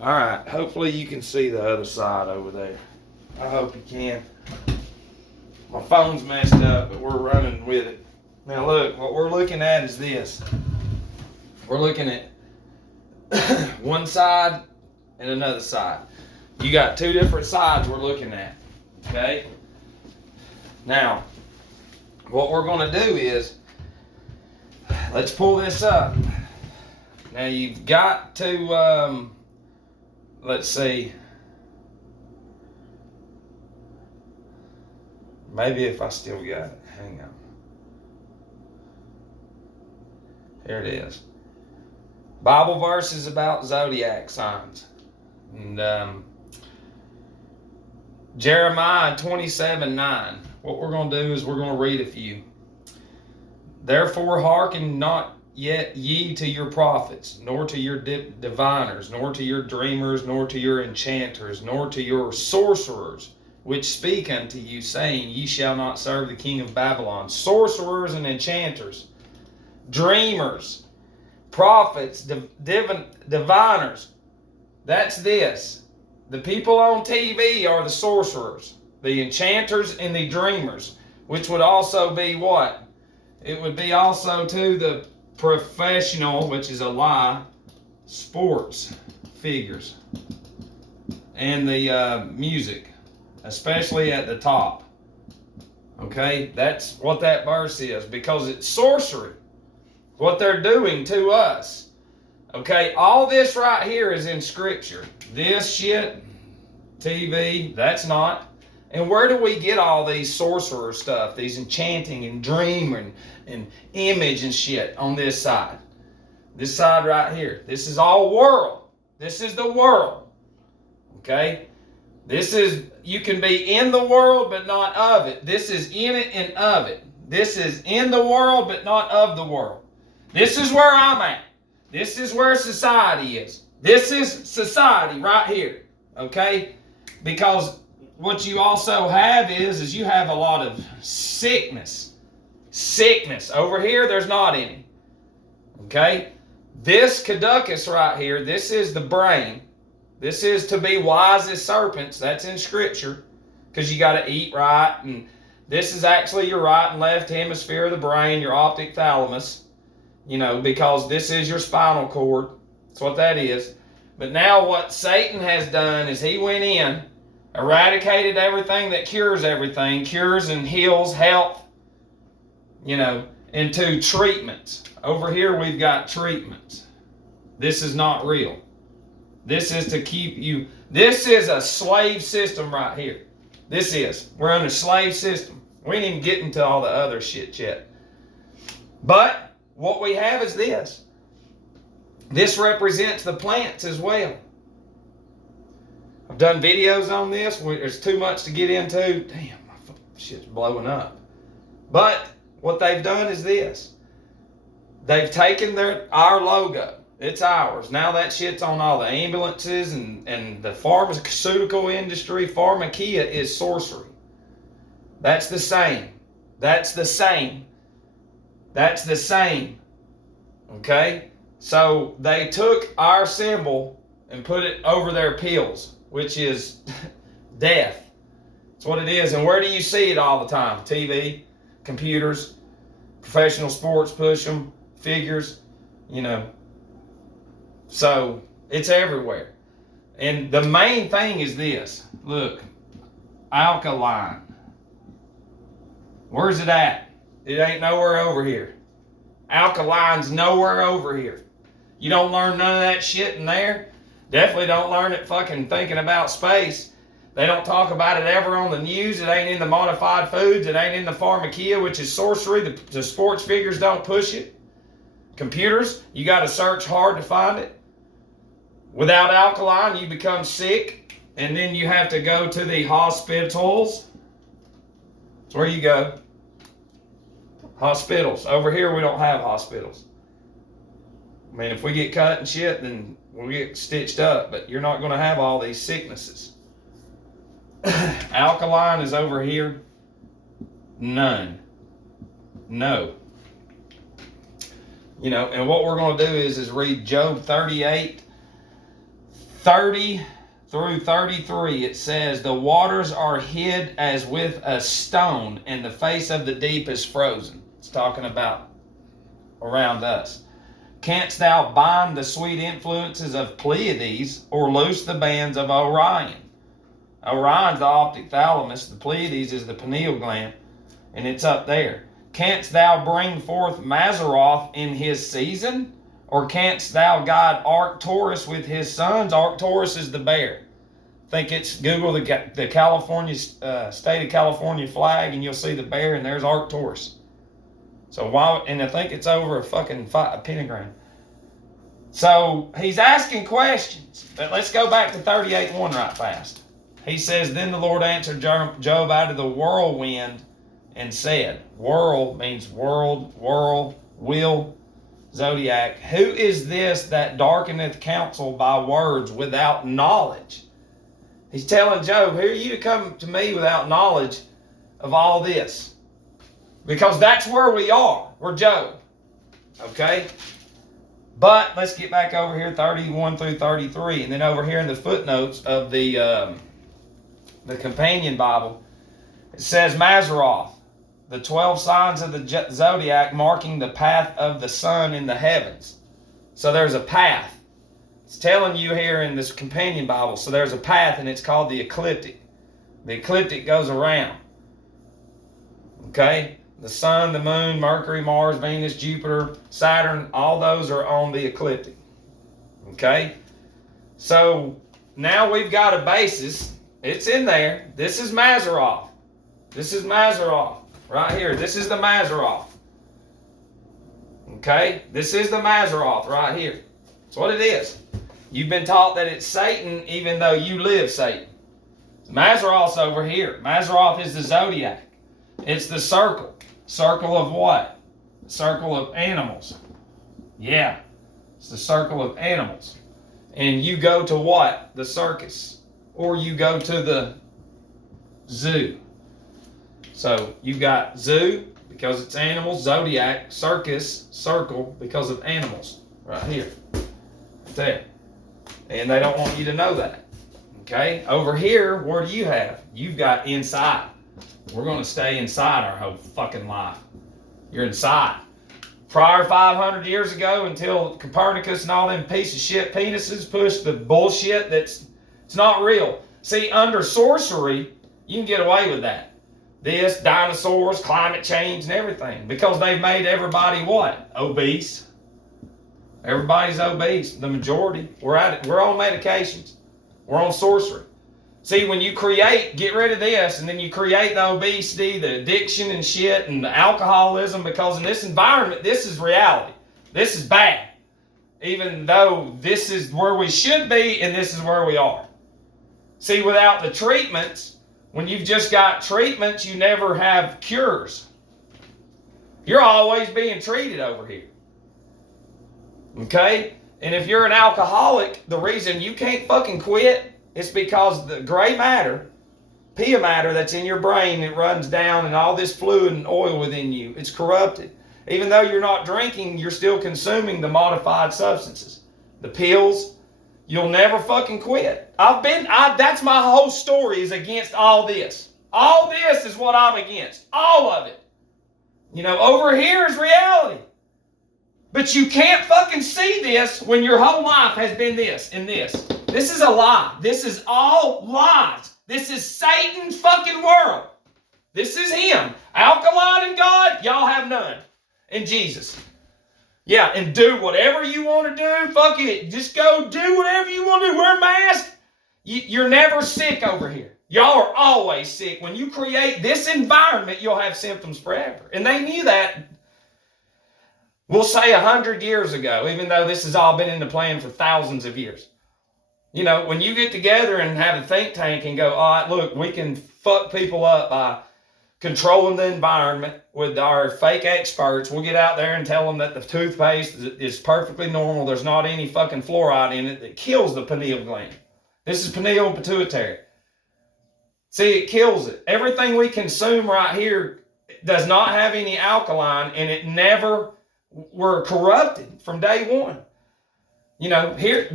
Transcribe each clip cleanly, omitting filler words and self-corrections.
All right, hopefully you can see the other side over there. I hope you can. My phone's messed up, but we're running with it. Now look, what we're looking at is this. We're looking at one side and another side. You got two different sides we're looking at, okay? Now, what we're gonna do is, let's pull this up. Now you've got to, let's see. Maybe if I still got it, hang on. Here it is. Bible verses about zodiac signs. And Jeremiah 27:9. What we're going to do is we're going to read a few. Therefore hearken not yet ye to your prophets, nor to your diviners, nor to your dreamers, nor to your enchanters, nor to your sorcerers, which speak unto you, saying, ye shall not serve the king of Babylon. Sorcerers and enchanters, dreamers, prophets, diviners. That's this. The people on TV are the sorcerers, the enchanters, and the dreamers, which would also be what? It would be also to the professional, which is a lie, sports figures, and the music, especially at the top. Okay, that's what that verse is, because it's sorcery, what they're doing to us. Okay, all this right here is in Scripture. This shit, TV, that's not. And where do we get all these sorcerer stuff, these enchanting and dreaming and image and shit on this side? This side right here. This is all world. This is the world. Okay? This is, you can be in the world but not of it. This is in it and of it. This is in the world but not of the world. This is where I'm at. This is where society is. This is society right here. Okay? Because what you also have is you have a lot of sickness. Sickness. Over here, there's not any. Okay? This caducus right here, this is the brain. This is to be wise as serpents. That's in Scripture. Because you got to eat right. And this is actually your right and left hemisphere of the brain, your optic thalamus. You know, because this is your spinal cord. That's what that is. But now what Satan has done is he went in, eradicated everything that cures everything, cures and heals health, you know, into treatments. Over here we've got treatments. This is not real. This is to keep you, this is a slave system right here. This is. We're under slave system. We ain't even getting to all the other shit yet. But what we have is this. This represents the plants as well. I've done videos on this. There's too much to get into. Damn, my shit's blowing up. But what they've done is this. They've taken our logo. It's ours. Now that shit's on all the ambulances and the pharmaceutical industry. Pharmakia is sorcery. That's the same. That's the same. That's the same. Okay? So they took our symbol and put it over their pills, which is death. That's what it is. And where do you see it all the time? TV, computers, professional sports push them, figures, you know. So it's everywhere. And the main thing is this. Look, alkaline. Where's it at? It ain't nowhere over here. Alkaline's nowhere over here. You don't learn none of that shit in there. Definitely don't learn it fucking thinking about space. They don't talk about it ever on the news. It ain't in the modified foods. It ain't in the pharmakia, which is sorcery. The sports figures don't push it. Computers, you got to search hard to find it. Without alkaline, you become sick, and then you have to go to the hospitals. That's where you go. Hospitals. Over here, we don't have hospitals. I mean, if we get cut and shit, then we'll get stitched up, but you're not going to have all these sicknesses. Alkaline is over here. None. No. You know, and what we're going to do is read Job 38, 30 through 33, it says, the waters are hid as with a stone, and the face of the deep is frozen. It's talking about around us. Canst thou bind the sweet influences of Pleiades, or loose the bands of Orion? Orion's the optic thalamus, the Pleiades is the pineal gland, and it's up there. Canst thou bring forth Mazzaroth in his season? Or canst thou guide Arcturus with his sons? Arcturus is the bear. Google the California state of California flag, and you'll see the bear, and there's Arcturus. And I think it's over a pentagram. So he's asking questions. But let's go back to 38:1 right fast. He says, then the Lord answered Job out of the whirlwind and said, whirl means world, whirl, wheel, zodiac. Who is this that darkeneth counsel by words without knowledge? He's telling Job, who are you to come to me without knowledge of all this? Because that's where we are. We're Job. Okay? But let's get back over here, 31 through 33. And then over here in the footnotes of the companion Bible, it says Mazzaroth, the 12 signs of the zodiac marking the path of the sun in the heavens. So there's a path. It's telling you here in this companion Bible, so there's a path, and it's called the ecliptic. The ecliptic goes around. Okay? The sun, the moon, Mercury, Mars, Venus, Jupiter, Saturn, all those are on the ecliptic. Okay? So now we've got a basis. It's in there. This is Mazzaroth. This is Mazzaroth. Right here. This is the Mazzaroth. Okay? This is the Mazzaroth right here. That's what it is. You've been taught that it's Satan even though you live Satan. Mazzaroth's over here. Mazzaroth is the zodiac. It's the circle. Circle of what? The circle of animals. Yeah. It's the circle of animals. And you go to what? The circus. Or you go to the zoo. So you've got zoo because it's animals, zodiac, circus, circle because of animals. Right here. Right there. And they don't want you to know that. Okay? Over here, what do you have? You've got inside. We're going to stay inside our whole fucking life. You're inside. Prior 500 years ago, until Copernicus and all them piece of shit penises pushed the bullshit it's not real. See, under sorcery, you can get away with that. This, dinosaurs, climate change, and everything. Because they've made everybody what? Obese. Everybody's obese. The majority. We're on medications. We're on sorcery. See, when you get rid of this, and then you create the obesity, the addiction and shit, and the alcoholism, because in this environment, this is reality. This is bad. Even though this is where we should be, and this is where we are. See, without the treatments, when you've just got treatments, you never have cures. You're always being treated over here. Okay? And if you're an alcoholic, the reason you can't fucking quit is because the gray matter, pia matter that's in your brain, it runs down, and all this fluid and oil within you, it's corrupted. Even though you're not drinking, you're still consuming the modified substances. The pills, you'll never fucking quit. That's my whole story is against all this. All this is what I'm against. All of it. Over here is reality. But you can't fucking see this when your whole life has been this and this. This is a lie. This is all lies. This is Satan's fucking world. This is him. Alkaline and God, y'all have none. And Jesus. Yeah, and do whatever you want to do. Fuck it. Just go do whatever you want to do. Wear a mask. You're never sick over here. Y'all are always sick. When you create this environment, you'll have symptoms forever. And they knew that, we'll say 100 years ago, even though this has all been in the plan for thousands of years. When you get together and have a think tank and go, all right, look, we can fuck people up by controlling the environment with our fake experts. We'll get out there and tell them that the toothpaste is perfectly normal. There's not any fucking fluoride in it that kills the pineal gland. This is pineal pituitary. See, it kills it. Everything we consume right here does not have any alkaline, and it never were corrupted from day one. You know, here,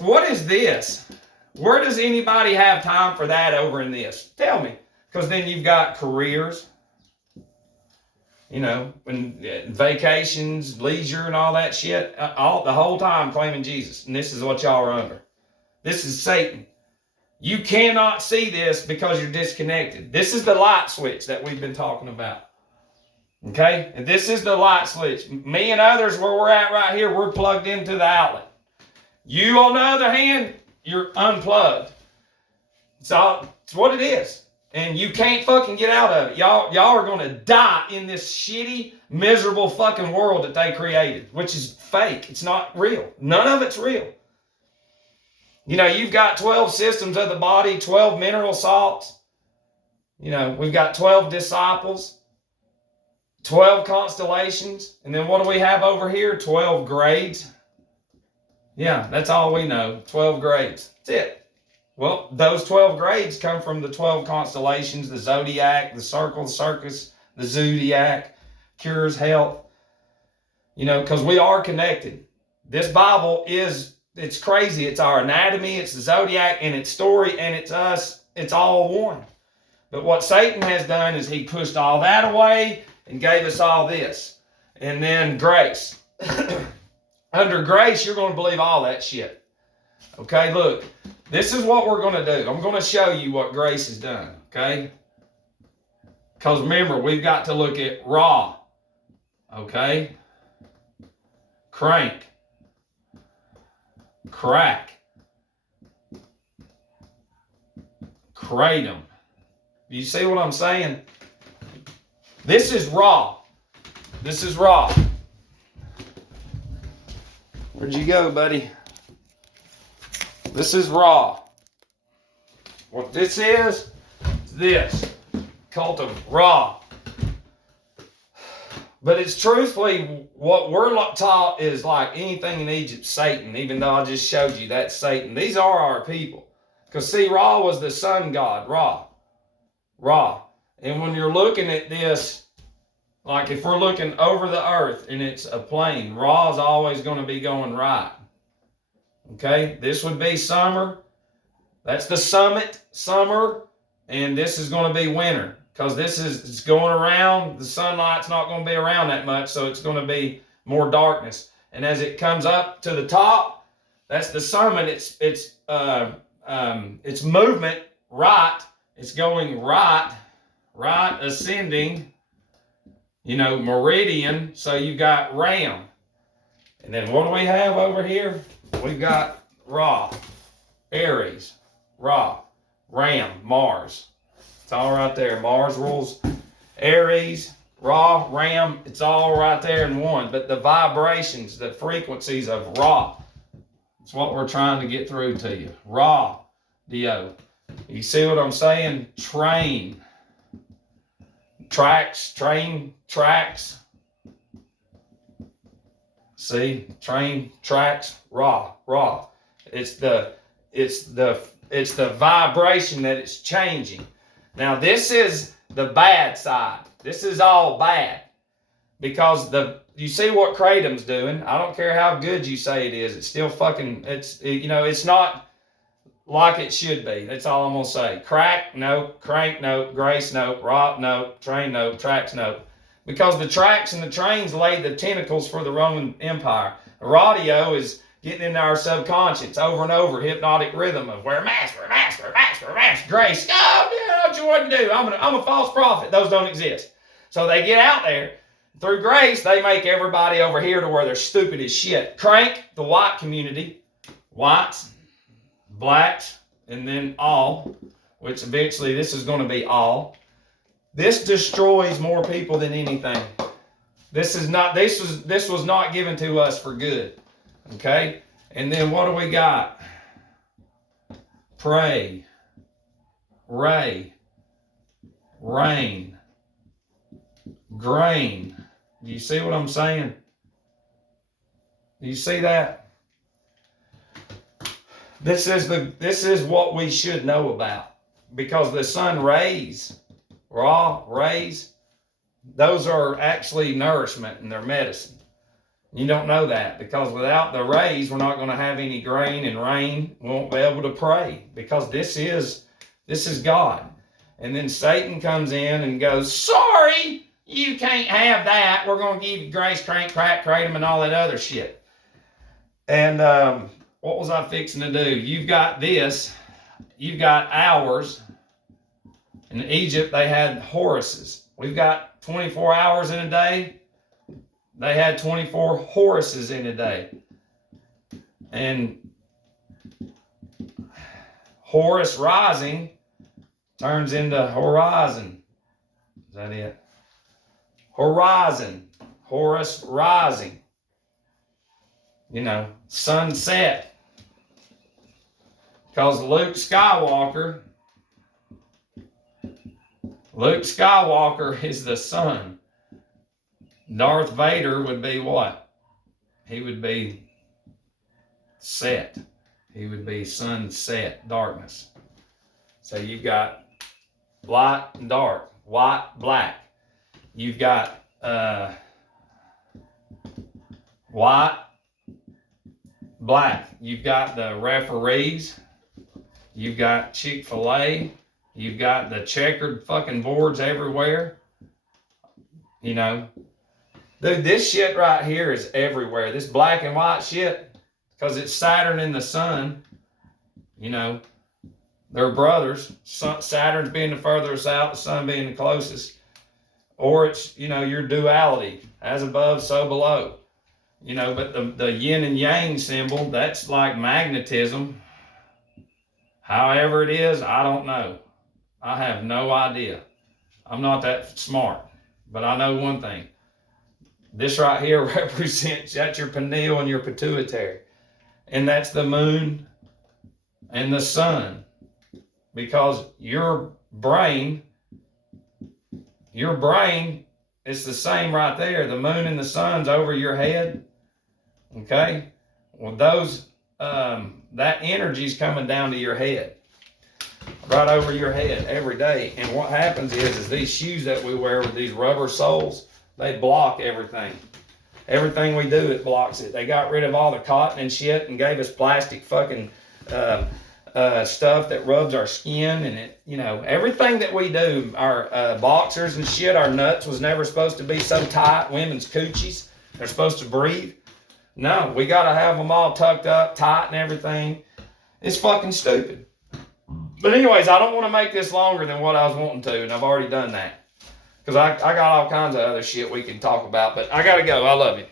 what is this? Where does anybody have time for that over in this? Tell me. Because then you've got careers, you know, and vacations, leisure, and all that shit. The whole time claiming Jesus. And this is what y'all are under. This is Satan. You cannot see this because you're disconnected. This is the light switch that we've been talking about. Okay? And this is the light switch. Me and others, where we're at right here, we're plugged into the outlet. You, on the other hand, you're unplugged. So it's what it is. And you can't fucking get out of it. Y'all are going to die in this shitty, miserable fucking world that they created, which is fake. It's not real. None of it's real. You know, you've got 12 systems of the body, 12 mineral salts. You know, we've got 12 disciples, 12 constellations. And then what do we have over here? 12 grades. Yeah, that's all we know. 12 grades. That's it. Well, those 12 grades come from the 12 constellations, the zodiac, the circle, the circus, the zodiac, cures, health. You know, because we are connected. This Bible it's crazy. It's our anatomy, it's the zodiac, and it's story, and it's us. It's all one. But what Satan has done is he pushed all that away and gave us all this. And then grace. Under grace, you're going to believe all that shit. Okay, look. This is what we're going to do. I'm going to show you what grace has done. Okay? Because remember, we've got to look at raw. Okay? Crank. Crack. Kratom. Do you see what I'm saying? This is raw. This is raw. Where'd you go, buddy? This is raw. What this is this. Cult of raw. But it's truthfully, what we're taught is like anything in Egypt, Satan, even though I just showed you that's Satan. These are our people. Because see, Ra was the sun god, Ra. Ra. And when you're looking at this, like if we're looking over the earth and it's a plane, Ra is always going to be going right. Okay? This would be summer. That's the summit, summer. And this is going to be winter. Because it's going around, the sunlight's not going to be around that much, so it's going to be more darkness. And as it comes up to the top, that's the summit. It's movement right. It's going right, ascending. You know, meridian. So you've got Ram, and then what do we have over here? We've got Ra, Aries, Ra, Ram, Mars. It's all right there. Mars rules Aries, Ra, Ram. It's all right there in one. But the vibrations, the frequencies of Ra, it's what we're trying to get through to you. Ra, Dio. You see what I'm saying? Train. Tracks, train, tracks. See? Train, tracks, Ra, Ra. It's the vibration that it's changing. Now, this is the bad side. This is all bad. Because you see what Kratom's doing. I don't care how good you say it is. It's still fucking, it's not like it should be. That's all I'm going to say. Crack, no. Crank, no. Grace, no. Rock, no. Train, no. Tracks, no. Because the tracks and the trains laid the tentacles for the Roman Empire. Radio is getting into our subconscious over and over, hypnotic rhythm of wear a mask, wear a mask, wear a mask, wear a mask, grace. Oh, yeah, what you want to do? I'm a false prophet. Those don't exist. So they get out there. Through grace, they make everybody over here to where they're stupid as shit. Crank, the white community, whites, blacks, and then all, which eventually this is going to be all. This destroys more people than anything. This was not given to us for good. Okay? And then what do we got? Pray. Ray. Rain. Grain. Do you see what I'm saying? Do you see that? This is what we should know about. Because the sun rays, raw rays, those are actually nourishment and they're medicine. You don't know that, because without the rays, we're not going to have any grain and rain. We won't be able to pray, because this is God. And then Satan comes in and goes, sorry, you can't have that. We're going to give you grace, crank, crack, kratom, and all that other shit. And what was I fixing to do? You've got this. You've got hours. In Egypt, they had Horuses. We've got 24 hours in a day. They had 24 Horuses in a day. And Horus rising turns into horizon. Is that it? Horizon. Horus rising. You know, sunset. Because Luke Skywalker is the sun. Darth Vader would be what? He would be set. He would be sunset, darkness. So you've got light and dark, white, black. You've got white, black. You've got the referees. You've got Chick-fil-A. You've got the checkered fucking boards everywhere. You know. Dude, this shit right here is everywhere. This black and white shit, because it's Saturn and the sun. You know, they're brothers. Saturn's being the furthest out, the sun being the closest. Or it's, you know, your duality. As above, so below. You know, but the yin and yang symbol, that's like magnetism. However it is, I don't know. I have no idea. I'm not that smart. But I know one thing. This right here represents, that's your pineal and your pituitary. And that's the moon and the sun. Because your brain is the same right there. The moon and the sun's over your head. Okay? Well, that energy's coming down to your head. Right over your head every day. And what happens is these shoes that we wear with these rubber soles, they block everything. Everything we do, it blocks it. They got rid of all the cotton and shit and gave us plastic fucking stuff that rubs our skin. And it, you know, everything that we do, our boxers and shit, our nuts was never supposed to be so tight. Women's coochies, they're supposed to breathe. No, we got to have them all tucked up, tight and everything. It's fucking stupid. But anyways, I don't want to make this longer than what I was wanting to, and I've already done that. Because I got all kinds of other shit we can talk about, but I got to go. I love you.